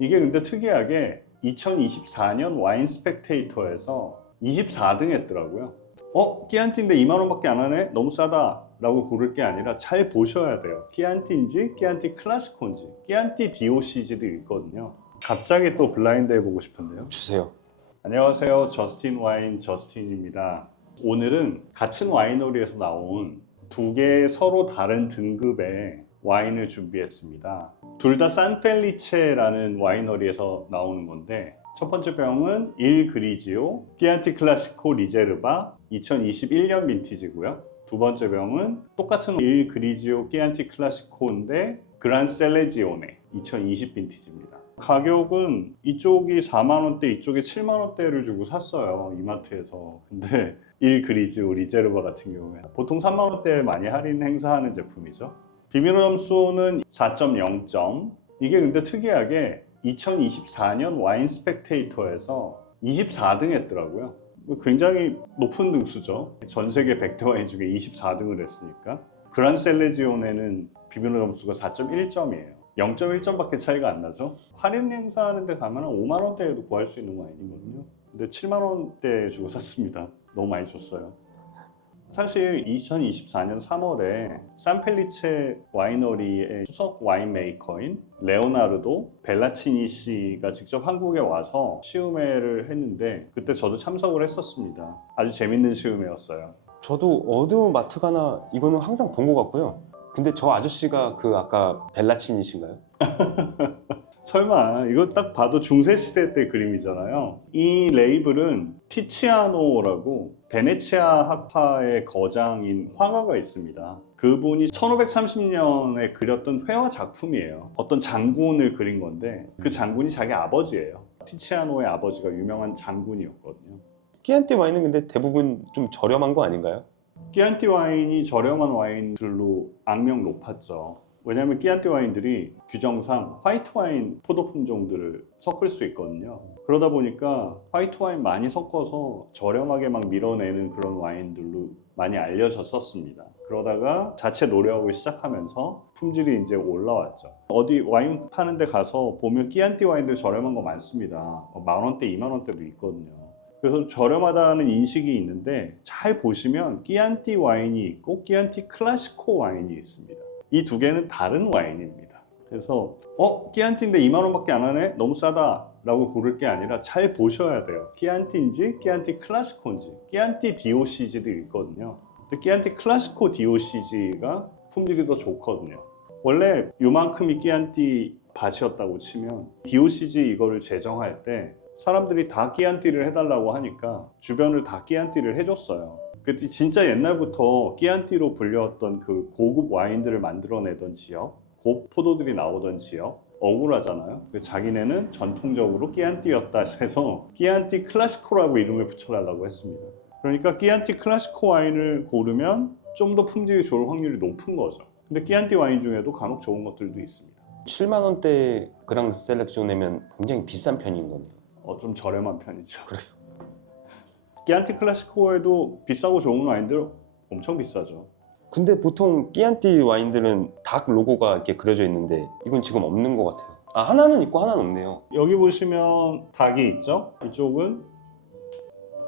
이게 근데 특이하게 2024년 와인 스펙테이터에서 24등 했더라고요. 끼안티인데 2만 원밖에 안 하네? 너무 싸다 라고 고를 게 아니라 잘 보셔야 돼요. 끼안티인지 끼안티 클라시코인지. 끼안티 DOCG도 있거든요. 갑자기 또 블라인드 해보고 싶은데요. 주세요. 안녕하세요. 저스틴 와인 저스틴입니다. 오늘은 같은 와이너리에서 나온 두 개의 서로 다른 등급의 와인을 준비했습니다. 둘 다 산펠리체라는 와이너리에서 나오는 건데, 첫 번째 병은 일 그리지오 끼안티 클라시코 리제르바 2021년 빈티지고요. 두 번째 병은 똑같은 일 그리지오 끼안티 클라시코인데 그란 셀레지오네 2020 빈티지입니다. 가격은 이쪽이 4만원대, 이쪽이 7만원대를 주고 샀어요, 이마트에서. 근데 일 그리지오 리제르바 같은 경우에 보통 3만원대에 많이 할인 행사하는 제품이죠. 비밀 점수는 4.0점. 이게 근데 특이하게 2024년 와인 스펙테이터에서 24등 했더라고요. 굉장히 높은 등수죠. 전 세계 100대 와인 중에 24등을 했으니까. 그란 셀레지오네는 비밀 점수가 4.1점이에요. 0.1점밖에 차이가 안 나죠. 할인 행사하는 데 가면 5만 원대에도 구할 수 있는 와인이거든요. 근데 7만 원대 주고 샀습니다. 너무 많이 줬어요. 사실 2024년 3월에 산펠리체 와이너리의 수석 와인 메이커인 레오나르도 벨라치니 씨가 직접 한국에 와서 시음회를 했는데, 그때 저도 참석을 했었습니다. 아주 재밌는 시음회였어요. 저도 어느 마트 가나 이거는 항상 본 것 같고요. 근데 저 아저씨가 그 아까 벨라치니신가요? 설마, 이거 딱 봐도 중세시대 때 그림이잖아요. 이 레이블은 티치아노라고 베네치아 학파의 거장인 화가가 있습니다. 그분이 1530년에 그렸던 회화 작품이에요. 어떤 장군을 그린 건데 그 장군이 자기 아버지예요. 티치아노의 아버지가 유명한 장군이었거든요. 끼안티 와인은 근데 대부분 좀 저렴한 거 아닌가요? 끼안티 와인이 저렴한 와인들로 악명 높았죠. 왜냐하면 끼안티 와인들이 규정상 화이트 와인 포도 품종들을 섞을 수 있거든요. 그러다 보니까 화이트 와인 많이 섞어서 저렴하게 막 밀어내는 그런 와인들로 많이 알려졌었습니다. 그러다가 자체 노력을 시작하면서 품질이 이제 올라왔죠. 어디 와인 파는 데 가서 보면 끼안티 와인들 저렴한 거 많습니다. 만 원대, 2만 원대도 있거든요. 그래서 저렴하다는 인식이 있는데, 잘 보시면 끼안티 와인이 있고 끼안티 클라시코 와인이 있습니다. 이 두 개는 다른 와인입니다. 그래서 끼안티인데 2만 원밖에 안 하네? 너무 싸다 라고 고를 게 아니라 잘 보셔야 돼요. 끼안티인지 끼안티 클라시코인지. 끼안티 DOCG도 있거든요. 근데 끼안티 클라시코 DOCG가 품질이 더 좋거든요. 원래 요만큼이 끼안티 밭이었다고 치면 DOCG 이거를 제정할 때 사람들이 다 끼안티를 해달라고 하니까 주변을 다 끼안티를 해줬어요. 그때 진짜 옛날부터 끼안티로 불렸던 그 고급 와인들을 만들어내던 지역, 고포도들이 나오던 지역, 억울하잖아요. 자기네는 전통적으로 끼안티였다 해서 끼안티 클라시코라고 이름을 붙여달라고 했습니다. 그러니까 끼안티 클라시코 와인을 고르면 좀 더 품질이 좋을 확률이 높은 거죠. 근데 끼안티 와인 중에도 간혹 좋은 것들도 있습니다. 7만 원대 그랑 셀렉션 내면 굉장히 비싼 편인 건데. 좀 저렴한 편이죠. 그래요? 끼안티 클라시코에도 비싸고 좋은 와인들 엄청 비싸죠. 근데 보통 끼안티 와인들은 닭 로고가 이렇게 그려져 있는데 이건 지금 없는 것 같아요. 아, 하나는 있고 하나는 없네요. 여기 보시면 닭이 있죠? 이쪽은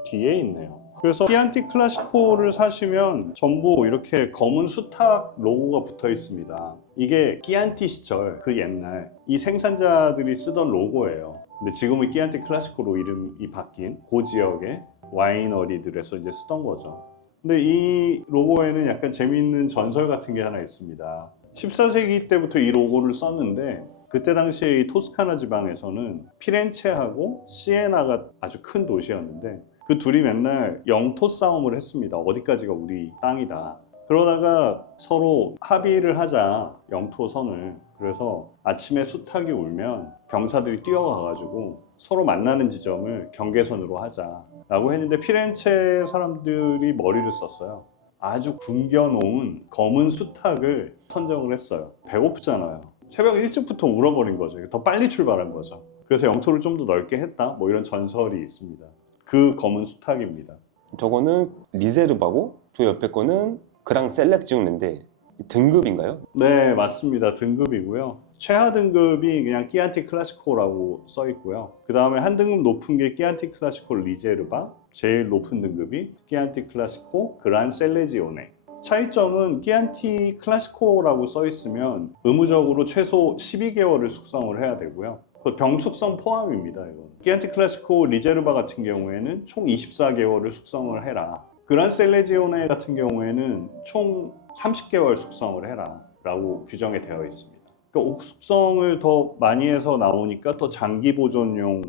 뒤에 있네요. 그래서 끼안티 클라시코를 사시면 전부 이렇게 검은 수탉 로고가 붙어 있습니다. 이게 끼안티 시절, 그 옛날 이 생산자들이 쓰던 로고예요. 근데 지금은 끼안티 클라시코로 이름이 바뀐 그 지역의 와이너리들에서 이제 쓰던 거죠. 근데 이 로고에는 약간 재미있는 전설 같은 게 하나 있습니다. 14세기 때부터 이 로고를 썼는데, 그때 당시에 이 토스카나 지방에서는 피렌체하고 시에나가 아주 큰 도시였는데 그 둘이 맨날 영토 싸움을 했습니다. 어디까지가 우리 땅이다. 그러다가 서로 합의를 하자, 영토선을. 그래서 아침에 수탉이 울면 병사들이 뛰어가가지고 서로 만나는 지점을 경계선으로 하자 라고 했는데, 피렌체 사람들이 머리를 썼어요. 아주 굶겨놓은 검은 수탉을 선정을 했어요. 배고프잖아요. 새벽 일찍부터 울어버린 거죠. 더 빨리 출발한 거죠. 그래서 영토를 좀 더 넓게 했다, 뭐 이런 전설이 있습니다. 그 검은 수탉입니다. 저거는 리제르바고 저 옆에 거는 그랑 셀렉지오네인데 등급인가요? 네, 맞습니다. 등급이고요. 최하 등급이 그냥 끼안티 클라시코라고 써 있고요. 그 다음에 한 등급 높은 게 끼안티 클라시코 리제르바, 제일 높은 등급이 끼안티 클라시코 그란 셀레지오네. 차이점은 끼안티 클라시코라고 써 있으면 의무적으로 최소 12개월을 숙성을 해야 되고요. 그 병 숙성 포함입니다. 이건. 끼안티 클라시코 리제르바 같은 경우에는 총 24개월을 숙성을 해라. 그란 셀레지오네 같은 경우에는 총 30개월 숙성을 해라 라고 규정이 되어 있습니다. 그러니까 옥 숙성을 더 많이 해서 나오니까 더 장기 보존용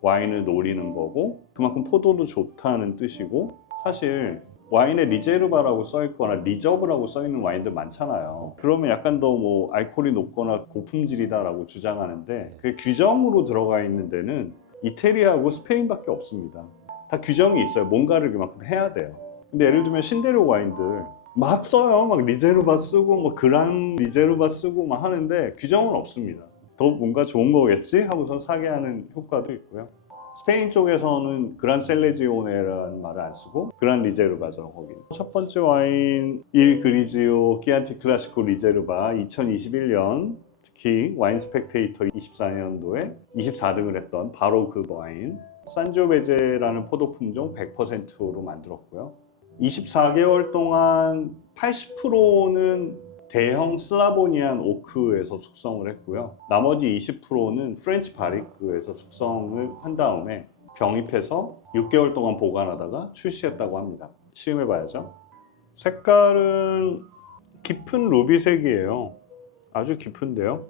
와인을 노리는 거고, 그만큼 포도도 좋다는 뜻이고, 사실 와인에 리제르바라고 써있거나 리저브라고 써있는 와인들 많잖아요. 그러면 약간 더 뭐 알코올이 높거나 고품질이다라고 주장하는데, 그 규정으로 들어가 있는 데는 이태리하고 스페인밖에 없습니다. 다 규정이 있어요. 뭔가를 그만큼 해야 돼요. 근데 예를 들면 신대륙 와인들 막 써요. 막 리제르바 쓰고 뭐 그란 리제르바 쓰고 막 하는데 규정은 없습니다. 더 뭔가 좋은 거겠지 하고서 사게 하는 효과도 있고요. 스페인 쪽에서는 그란 셀레지오네라는 말을 안 쓰고 그란 리제르바죠. 거기 첫 번째 와인 일 그리지오 끼안티 클라시코 리제르바 2021년 특히 와인 스펙테이터 24년도에 24등을 했던 바로 그 와인 산지오베제라는 포도 품종 100%로 만들었고요. 24개월 동안 80%는 대형 슬라보니안 오크에서 숙성을 했고요. 나머지 20%는 프렌치 바리크에서 숙성을 한 다음에 병입해서 6개월 동안 보관하다가 출시했다고 합니다. 시음해봐야죠. 색깔은 깊은 루비색이에요. 아주 깊은데요.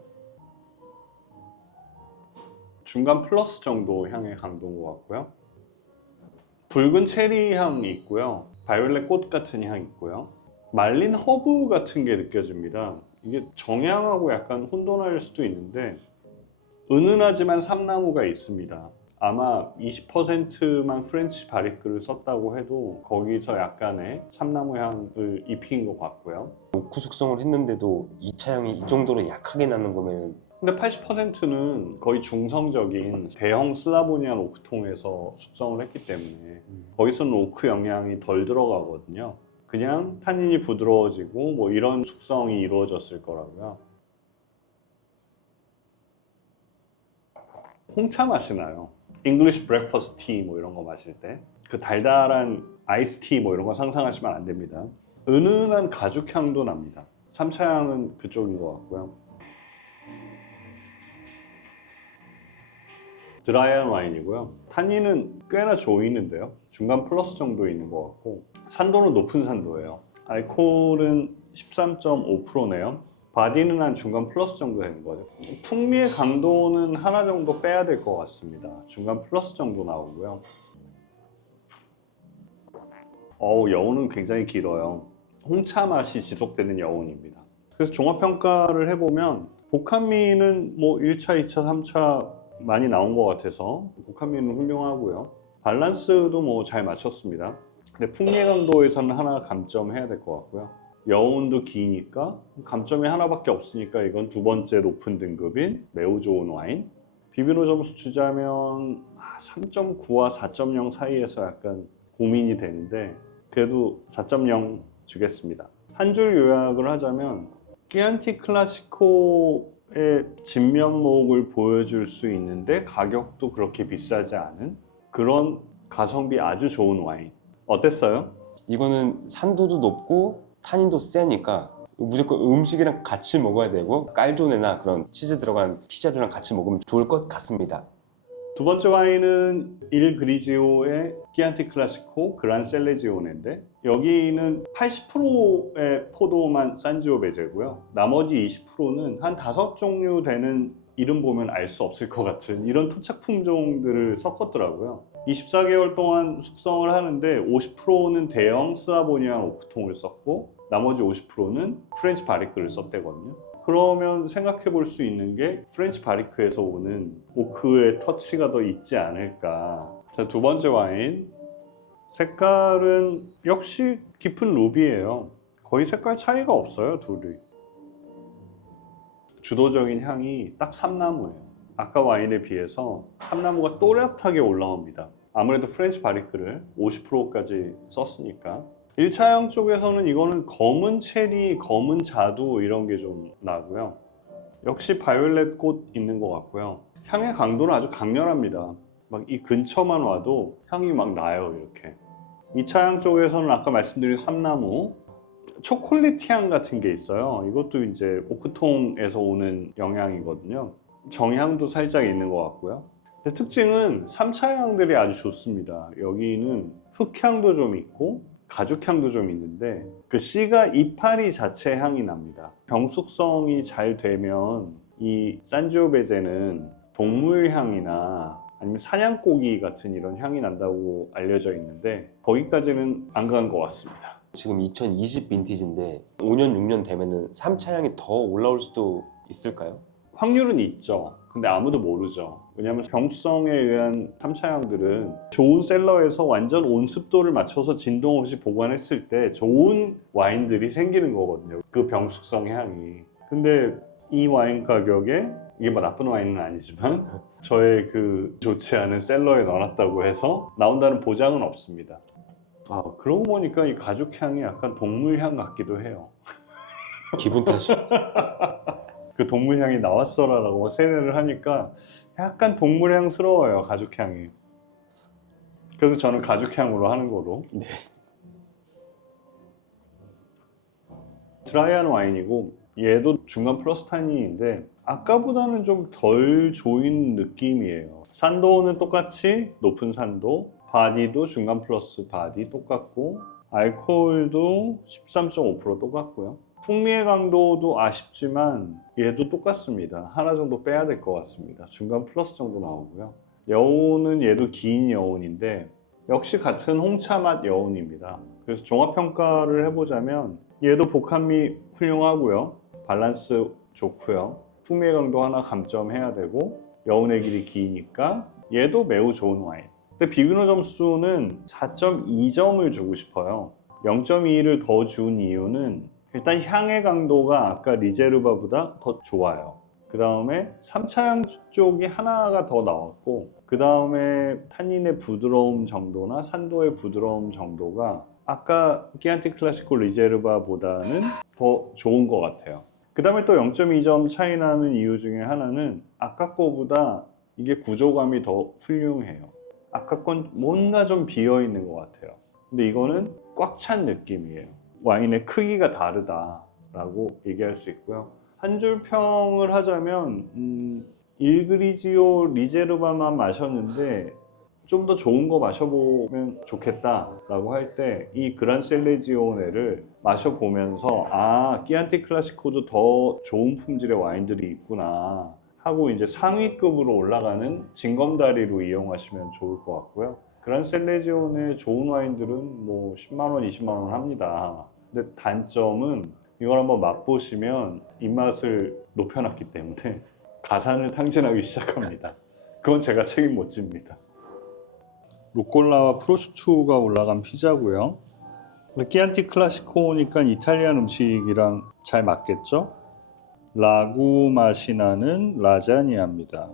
중간 플러스 정도 향의 강도인 것 같고요. 붉은 체리 향이 있고요. 바이올렛 꽃 같은 향이 있고요. 말린 허브 같은 게 느껴집니다. 이게 정향하고 약간 혼돈할 수도 있는데 은은하지만 삼나무가 있습니다. 아마 20%만 프렌치 바리크를 썼다고 해도 거기서 약간의 삼나무 향을 입힌 것 같고요. 오크 숙성을 했는데도 2차 향이 이 정도로 약하게 나는 거면 근데 80%는 거의 중성적인 대형 슬라보니안 오크통에서 숙성을 했기 때문에 거기서는 오크 영향이 덜 들어가거든요. 그냥 탄닌이 부드러워지고 뭐 이런 숙성이 이루어졌을 거라고요. 홍차 맛이 나요. 잉글리시 브렉퍼스트 티 뭐 이런 거 마실 때 그 달달한 아이스티 뭐 이런 거 상상하시면 안 됩니다. 은은한 가죽 향도 납니다. 3차 향은 그쪽인 것 같고요. 드라이한 와인이고요. 탄닌은 꽤나 조이는데요. 중간 플러스 정도 있는 것 같고 산도는 높은 산도예요. 알코올은 13.5%네요. 바디는 한 중간 플러스 정도 되는 거죠. 풍미의 강도는 하나 정도 빼야 될 것 같습니다. 중간 플러스 정도 나오고요. 여운은 굉장히 길어요. 홍차 맛이 지속되는 여운입니다. 그래서 종합평가를 해보면 복합미는 뭐 1차, 2차, 3차 많이 나온 것 같아서 복합미는 훌륭하고요. 밸런스도 뭐 잘 맞췄습니다. 근데 풍미 강도에서는 하나 감점해야 될 것 같고요. 여운도 기니까 감점이 하나밖에 없으니까 이건 두 번째 높은 등급인 매우 좋은 와인. 비비노 점수 주자면 3.9와 4.0 사이에서 약간 고민이 되는데 그래도 4.0 주겠습니다. 한 줄 요약을 하자면 끼안티 클라시코의 진면목을 보여줄 수 있는데 가격도 그렇게 비싸지 않은 그런 가성비 아주 좋은 와인. 어땠어요? 이거는 산도도 높고 탄닌도 세니까 무조건 음식이랑 같이 먹어야 되고 깔조네나 그런 치즈 들어간 피자류랑 같이 먹으면 좋을 것 같습니다. 두 번째 와인은 일 그리지오의 끼안티 클라시코 그란 셀레지오네인데 여기는 80%의 포도만 산지오베제고요. 나머지 20%는 한 5종류 되는 이름 보면 알 수 없을 것 같은 이런 토착 품종들을 섞었더라고요. 24개월 동안 숙성을 하는데 50%는 대형 슬라보니안 오크통을 썼고 나머지 50%는 프렌치 바리크를 썼대거든요. 그러면 생각해 볼 수 있는 게 프렌치 바리크에서 오는 오크의 터치가 더 있지 않을까. 자, 두 번째 와인. 색깔은 역시 깊은 루비예요. 거의 색깔 차이가 없어요, 둘이. 주도적인 향이 딱 삼나무예요. 아까 와인에 비해서 삼나무가 또렷하게 올라옵니다. 아무래도 프렌치 바리크를 50%까지 썼으니까. 1차향 쪽에서는 이거는 검은 체리, 검은 자두 이런 게 좀 나고요. 역시 바이올렛 꽃 있는 것 같고요. 향의 강도는 아주 강렬합니다. 막 이 근처만 와도 향이 막 나요, 이렇게. 2차향 쪽에서는 아까 말씀드린 삼나무, 초콜릿 향 같은 게 있어요. 이것도 이제 오크통에서 오는 영향이거든요. 정향도 살짝 있는 것 같고요. 근데 특징은 3차 향들이 아주 좋습니다. 여기는 흙향도 좀 있고 가죽향도 좀 있는데 그 씨가 이파리 자체 향이 납니다. 병숙성이 잘 되면 이 산지오베제는 동물향이나 아니면 사냥고기 같은 이런 향이 난다고 알려져 있는데 거기까지는 안 간 것 같습니다. 지금 2020 빈티지인데 5년, 6년 되면은 3차 향이 더 올라올 수도 있을까요? 확률은 있죠. 근데 아무도 모르죠. 왜냐하면 병수성에 의한 3차 향들은 좋은 셀러에서 완전 온습도를 맞춰서 진동 없이 보관했을 때 좋은 와인들이 생기는 거거든요. 그 병숙성 향이. 근데 이 와인 가격에 이게 뭐 나쁜 와인은 아니지만 저의 그 좋지 않은 셀러에 넣어놨다고 해서 나온다는 보장은 없습니다. 아, 그러고 보니까 이 가죽향이 약간 동물향 같기도 해요. 기분 탓이. 그 동물향이 나왔어라라고 세뇌를 하니까 약간 동물향스러워요, 가죽향이. 그래서 저는 가죽향으로 하는 거로. 네. 드라이한 와인이고 얘도 중간 플러스 타닌인데 아까보다는 좀 덜 조인 느낌이에요. 산도는 똑같이 높은 산도, 바디도 중간 플러스 바디 똑같고 알코올도 13.5% 똑같고요. 풍미의 강도도 아쉽지만 얘도 똑같습니다. 하나 정도 빼야 될 것 같습니다. 중간 플러스 정도 나오고요. 여운은 얘도 긴 여운인데 역시 같은 홍차 맛 여운입니다. 그래서 종합평가를 해보자면 얘도 복합미 훌륭하고요. 밸런스 좋고요. 풍미의 강도 하나 감점해야 되고 여운의 길이 기니까 얘도 매우 좋은 와인. 근데 비그너 점수는 4.2점을 주고 싶어요. 0.2를 더 준 이유는 일단 향의 강도가 아까 리제르바보다 더 좋아요. 그 다음에 3차 향 쪽이 하나가 더 나왔고 그 다음에 타닌의 부드러움 정도나 산도의 부드러움 정도가 아까 끼안티 클라시코 리제르바보다는 더 좋은 것 같아요. 그 다음에 또 0.2점 차이 나는 이유 중에 하나는 아까 거보다 이게 구조감이 더 훌륭해요. 아까 건 뭔가 좀 비어 있는 것 같아요. 근데 이거는 꽉 찬 느낌이에요. 와인의 크기가 다르다라고 얘기할 수 있고요. 한 줄 평을 하자면 일그리지오 리제르바만 마셨는데 좀 더 좋은 거 마셔보면 좋겠다라고 할 때 이 그란 셀레지오네를 마셔보면서 아, 끼안티 클라시코도 더 좋은 품질의 와인들이 있구나 하고 이제 상위급으로 올라가는 징검다리로 이용하시면 좋을 것 같고요. 그란 셀레지오네 좋은 와인들은 뭐 10만 원, 20만 원 합니다. 근데 단점은 이걸 한번 맛보시면 입맛을 높여놨기 때문에 가산을 탕진하기 시작합니다. 그건 제가 책임 못 집니다. 루꼴라와 프로슈투가 올라간 피자고요. 끼안티 클라시코니까 이탈리안 음식이랑 잘 맞겠죠? 라구 맛이 나는 라자니아입니다.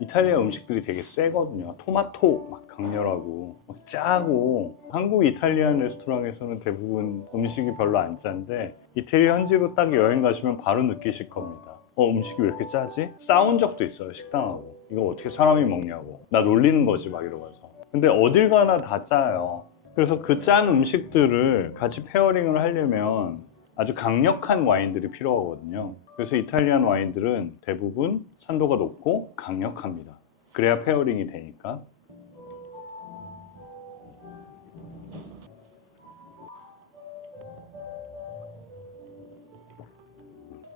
이탈리아 음식들이 되게 세거든요. 토마토 막 강렬하고 막 짜고 한국 이탈리안 레스토랑에서는 대부분 음식이 별로 안 짠데 이태리 현지로 딱 여행 가시면 바로 느끼실 겁니다. 음식이 왜 이렇게 짜지? 싸운 적도 있어요, 식당하고. 이거 어떻게 사람이 먹냐고. 나 놀리는 거지 막 이러면서. 근데 어딜 가나 다 짜요. 그래서 그 짠 음식들을 같이 페어링을 하려면 아주 강력한 와인들이 필요하거든요. 그래서 이탈리안 와인들은 대부분 산도가 높고 강력합니다. 그래야 페어링이 되니까.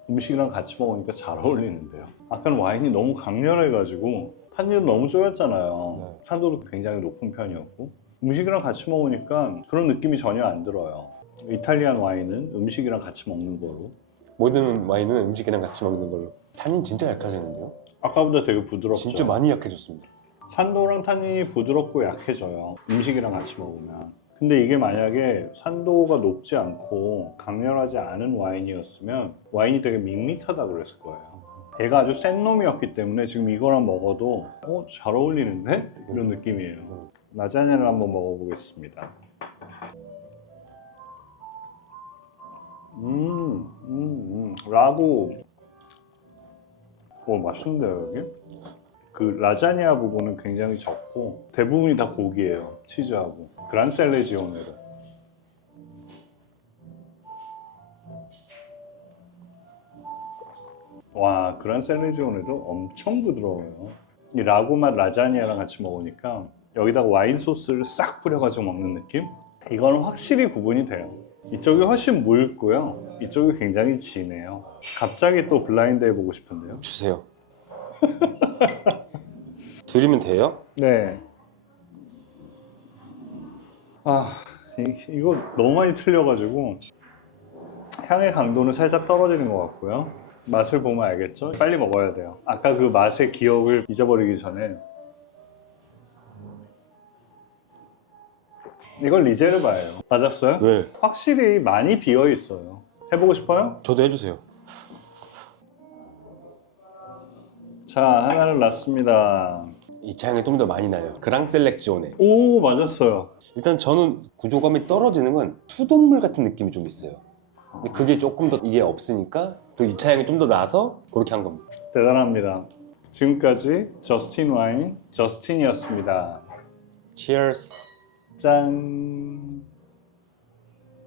음식이랑 같이 먹으니까 잘 어울리는데요. 아까는 와인이 너무 강렬해가지고 탄닌은 너무 쪼였잖아요. 산도도 굉장히 높은 편이었고 음식이랑 같이 먹으니까 그런 느낌이 전혀 안 들어요. 이탈리안 와인은 음식이랑 같이 먹는 거로. 모든 와인은 음식이랑 같이 먹는 걸로. 타닌 진짜 약해졌는데요? 아까보다 되게 부드럽죠. 진짜 많이 약해졌습니다. 산도랑 타닌이 부드럽고 약해져요. 음식이랑 같이 먹으면. 근데 이게 만약에 산도가 높지 않고 강렬하지 않은 와인이었으면 와인이 되게 밋밋하다 그랬을 거예요. 얘가 아주 센 놈이었기 때문에 지금 이거랑 먹어도 잘 어울리는데? 이런 느낌이에요. 라자냐를 한번 먹어보겠습니다. 라고. 오, 맛있는데요, 여기? 그 라자냐 부분은 굉장히 적고 대부분이 다 고기예요. 치즈하고. 그란셀레지오네로. 와, 그란셀레지오네도 엄청 부드러워요. 이 라구 맛 라자냐랑 같이 먹으니까 여기다가 와인 소스를 싹 뿌려가지고 먹는 느낌? 이거는 확실히 구분이 돼요. 이쪽이 훨씬 묽고요. 이쪽이 굉장히 진해요. 갑자기 또 블라인드 해보고 싶은데요. 주세요. 드리면 돼요? 네. 아, 이거 너무 많이 틀려가지고 향의 강도는 살짝 떨어지는 것 같고요. 맛을 보면 알겠죠? 빨리 먹어야 돼요. 아까 그 맛의 기억을 잊어버리기 전에. 이건 리제르바예요. 맞았어요? 왜? 확실히 많이 비어 있어요. 해보고 싶어요? 저도 해주세요. 자, 하나를 놨습니다. 이 향이 좀 더 많이 나요. 그랑셀렉지오네. 오, 맞았어요. 일단 저는 구조감이 떨어지는 건 수돗물 같은 느낌이 좀 있어요. 근데 그게 조금 더 이게 없으니까 또 이 차 향이 좀 더 나서 그렇게 한 겁니다. 대단합니다. 지금까지 저스틴 와인, 저스틴이었습니다. Cheers. 짠.